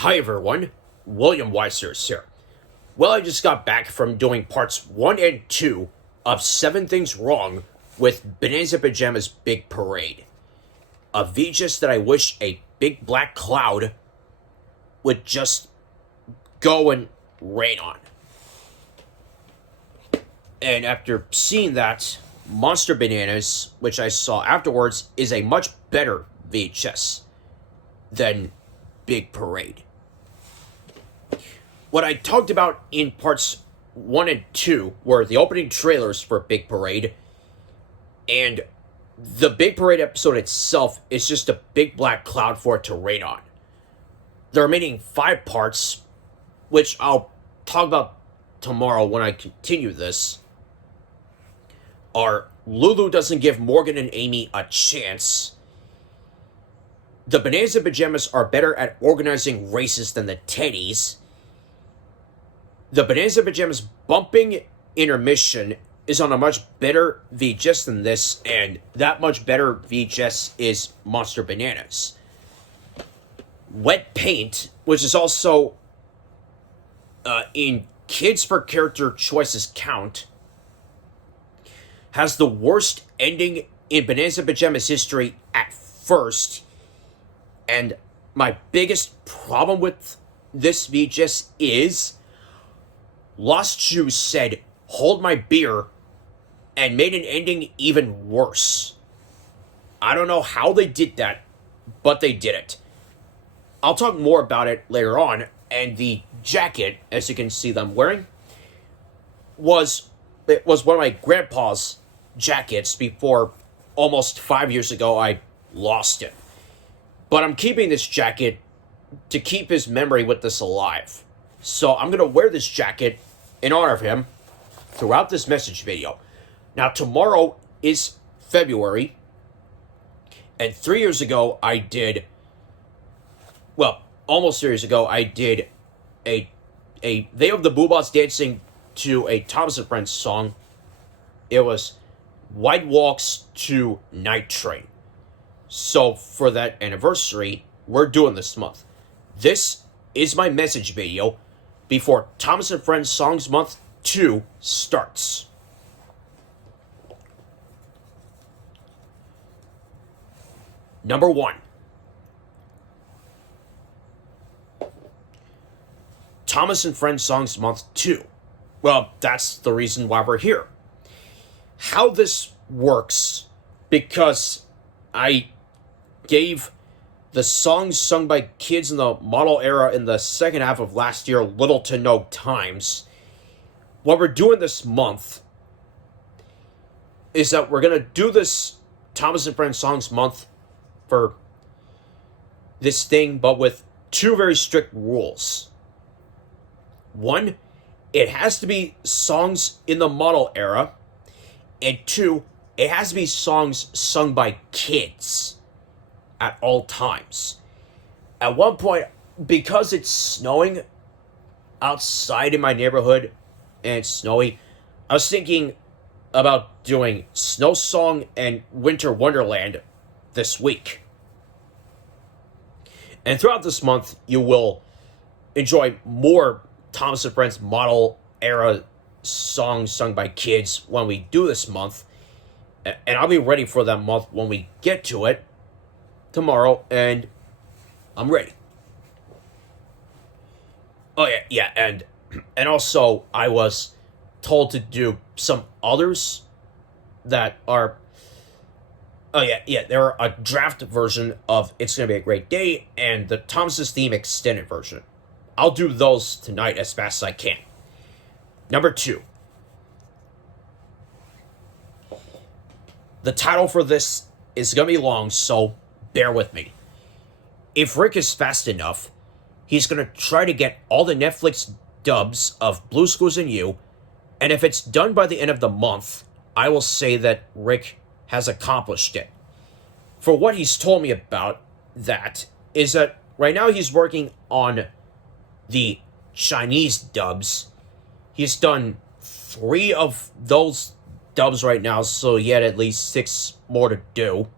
Hi everyone, William Weyser here. Well, I just got back from doing parts 1 and 2 of 7 Things Wrong with Bananas in Pajamas Big Parade. A VGIS that I wish a big black cloud would just go and rain on. And after seeing that, Monster Bananas, which I saw afterwards, is a much better VHS than Big Parade. What I talked about in parts 1 and 2 were the opening trailers for Big Parade, and the Big Parade episode itself is just a big black cloud for it to rain on. The remaining 5 parts, which I'll talk about tomorrow when I continue this, are Lulu doesn't give Morgan and Amy a chance. The Bananas in Pajamas are better at organizing races than the Teddies. The Bananas in Pajamas bumping intermission is on a much better VHS than this, and that much better VHS is Monster Bananas. Wet Paint, which is also in Kids for Character Choices Count, has the worst ending in Bananas in Pajamas history at first. And my biggest problem with this VHS is Lost Shoes said, "Hold my beer," and made an ending even worse. I don't know how they did that, but they did it. I'll talk more about it later on, and the jacket, as you can see that I'm wearing, was one of my grandpa's jackets before almost 5 years ago I lost it. But I'm keeping this jacket to keep his memory with this alive. So I'm going to wear this jacket in honor of him throughout this message video. Now, tomorrow is February, and 3 years ago I did, well, almost 3 years ago, I did they have the Boobas dancing to a Thomas and Friends song. It was White Walks to Night Train. So for that anniversary, we're doing this month. This is my message video before Thomas and Friends Songs Month 2 starts. Number 1. Thomas and Friends Songs Month 2. Well, that's the reason why we're here. How this works, because I gave the songs sung by kids in the model era in the second half of last year little to no times. What we're doing this month is that we're going to do this Thomas and Friends Songs Month for this thing, but with 2 very strict rules. 1, it has to be songs in the model era, and 2, it has to be songs sung by kids at all times. At one point, because it's snowing outside in my neighborhood and it's snowy, I was thinking about doing Snow Song and Winter Wonderland this week. And throughout this month, you will enjoy more Thomas and Friends model era songs sung by kids when we do this month. And I'll be ready for that month when we get to it tomorrow, and I'm ready. Oh yeah, and also I was told to do some others that are, there are a draft version of It's Gonna Be a Great Day and the Thomas's Theme extended version. I'll do those tonight as fast as I can. Number 2. The title for this is gonna be long, so bear with me. If Rick is fast enough, he's gonna try to get all the Netflix dubs of Blue's Clues and You, and if it's done by the end of the month, I will say that Rick has accomplished it. For what he's told me about that is that right now he's working on the Chinese dubs. He's done 3 of those dubs right now, so he had at least 6 more to do.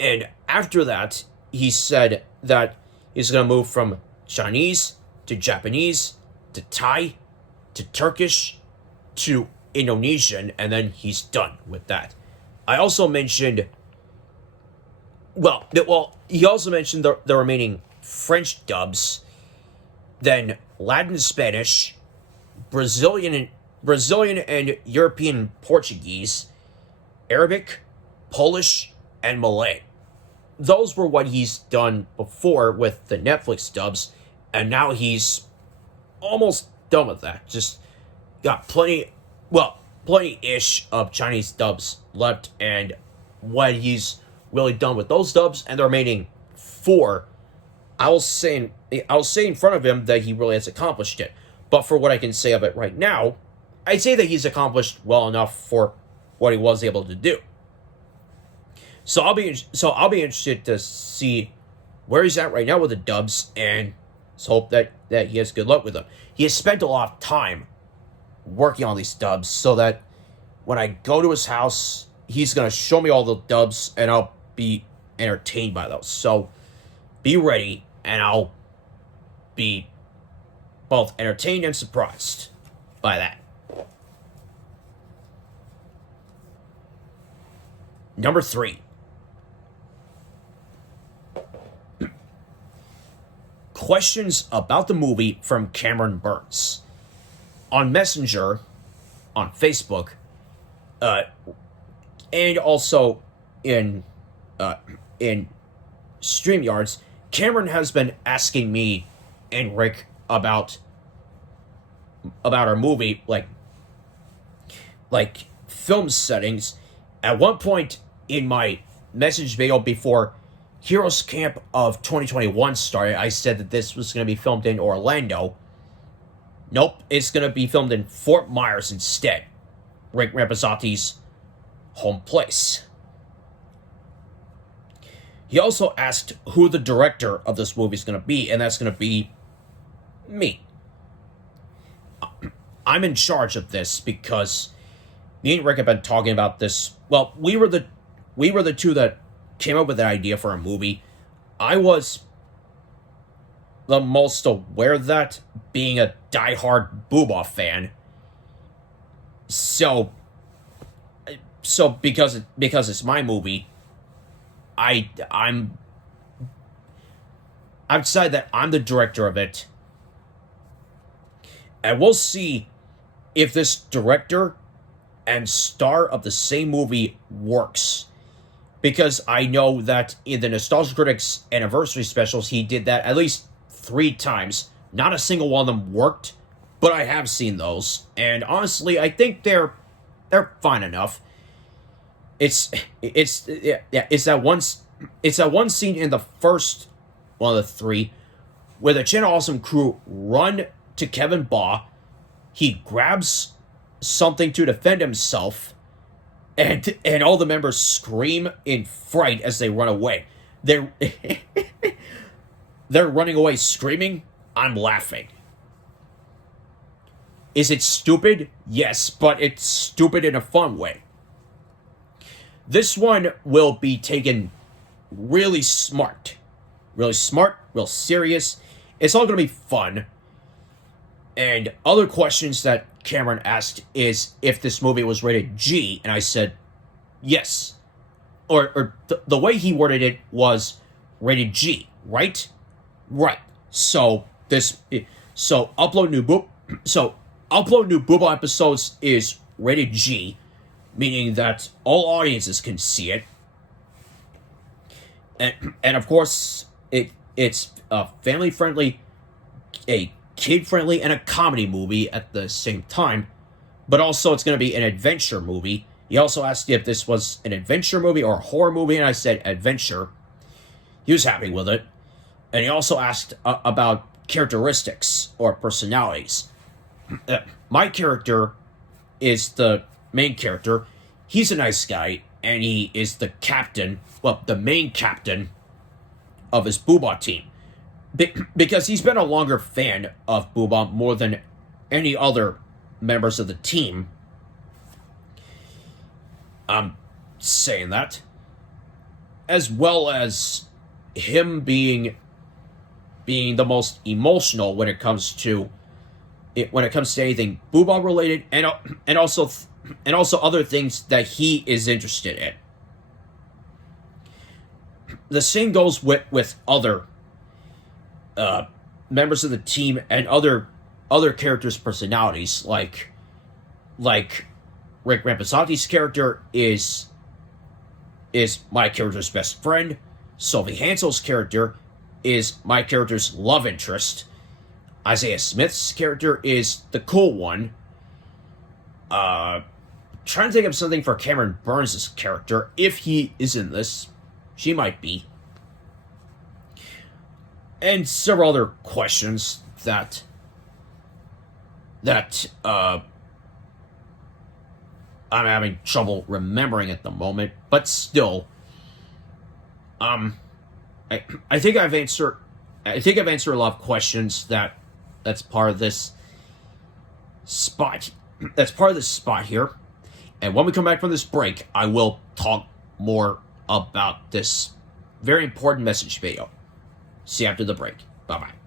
And after that, he said that he's going to move from Chinese to Japanese to Thai to Turkish to Indonesian, and then he's done with that. I also mentioned, he also mentioned the remaining French dubs, then Latin Spanish, Brazilian and European Portuguese, Arabic, Polish, and Malay. Those were what he's done before with the Netflix dubs, and now he's almost done with that. Just got plenty-ish of Chinese dubs left, and what he's really done with those dubs and the remaining 4, I'll say in front of him that he really has accomplished it. But for what I can say of it right now, I'd say that he's accomplished well enough for what he was able to do. So I'll be interested to see where he's at right now with the dubs, and let's hope that he has good luck with them. He has spent a lot of time working on these dubs, so that when I go to his house, he's gonna show me all the dubs, and I'll be entertained by those. So be ready, and I'll be both entertained and surprised by that. Number 3. Questions about the movie from Cameron Burns. On Messenger, on Facebook, and also in StreamYards, Cameron has been asking me and Rick about our movie, like film settings. At one point in my message video before Heroes Camp of 2021 started, I said that this was going to be filmed in Orlando. Nope, it's going to be filmed in Fort Myers instead, Rick Rampezzotti's home place. He also asked who the director of this movie is going to be, and that's going to be me. I'm in charge of this because me and Rick have been talking about this. Well, we were the two that came up with the idea for a movie. I was the most aware of that, being a diehard Booba fan. So because it's my movie, I've decided that I'm the director of it, and we'll see if this director and star of the same movie works. Because I know that in the Nostalgia Critics anniversary specials, he did that at least 3 times. Not a single one of them worked, but I have seen those, and honestly, I think they're fine enough. It's that one scene in the first one of the 3 where the Channel Awesome crew run to Kevin Baugh. He grabs something to defend himself, and all the members scream in fright as they run away. They're running away screaming. I'm laughing. Is it stupid? Yes, but it's stupid in a fun way. This one will be taken really smart. Real serious. It's all going to be fun. And other questions that Cameron asked is if this movie was rated G, and I said yes. Or the way he worded it was rated G, right? Right. So upload new Booba episodes is rated G, meaning that all audiences can see it. And of course it's family friendly, a kid friendly, and a comedy movie at the same time. But also it's going to be an adventure movie. He also asked if this was an adventure movie or a horror movie, and I said adventure. He was happy with it. And he also asked about characteristics or personalities. My character is the main character. He's a nice guy, and he is the captain, the main captain of his Booba team. Because he's been a longer fan of Booba more than any other members of the team. I'm saying that. As well as him being the most emotional when it comes to anything Boobah related, and also other things that he is interested in. The same goes with other members of the team and other characters' personalities, like Rick Rampazotti's character is my character's best friend. Sophie Hansel's character is my character's love interest. Isaiah Smith's character is the cool one. Trying to think of something for Cameron Burns' character. If he is in this, she might be. And several other questions that I'm having trouble remembering at the moment, but still, I think I've answered a lot of questions that's part of this spot. That's part of this spot here. And when we come back from this break, I will talk more about this very important message video. See you after the break. Bye-bye.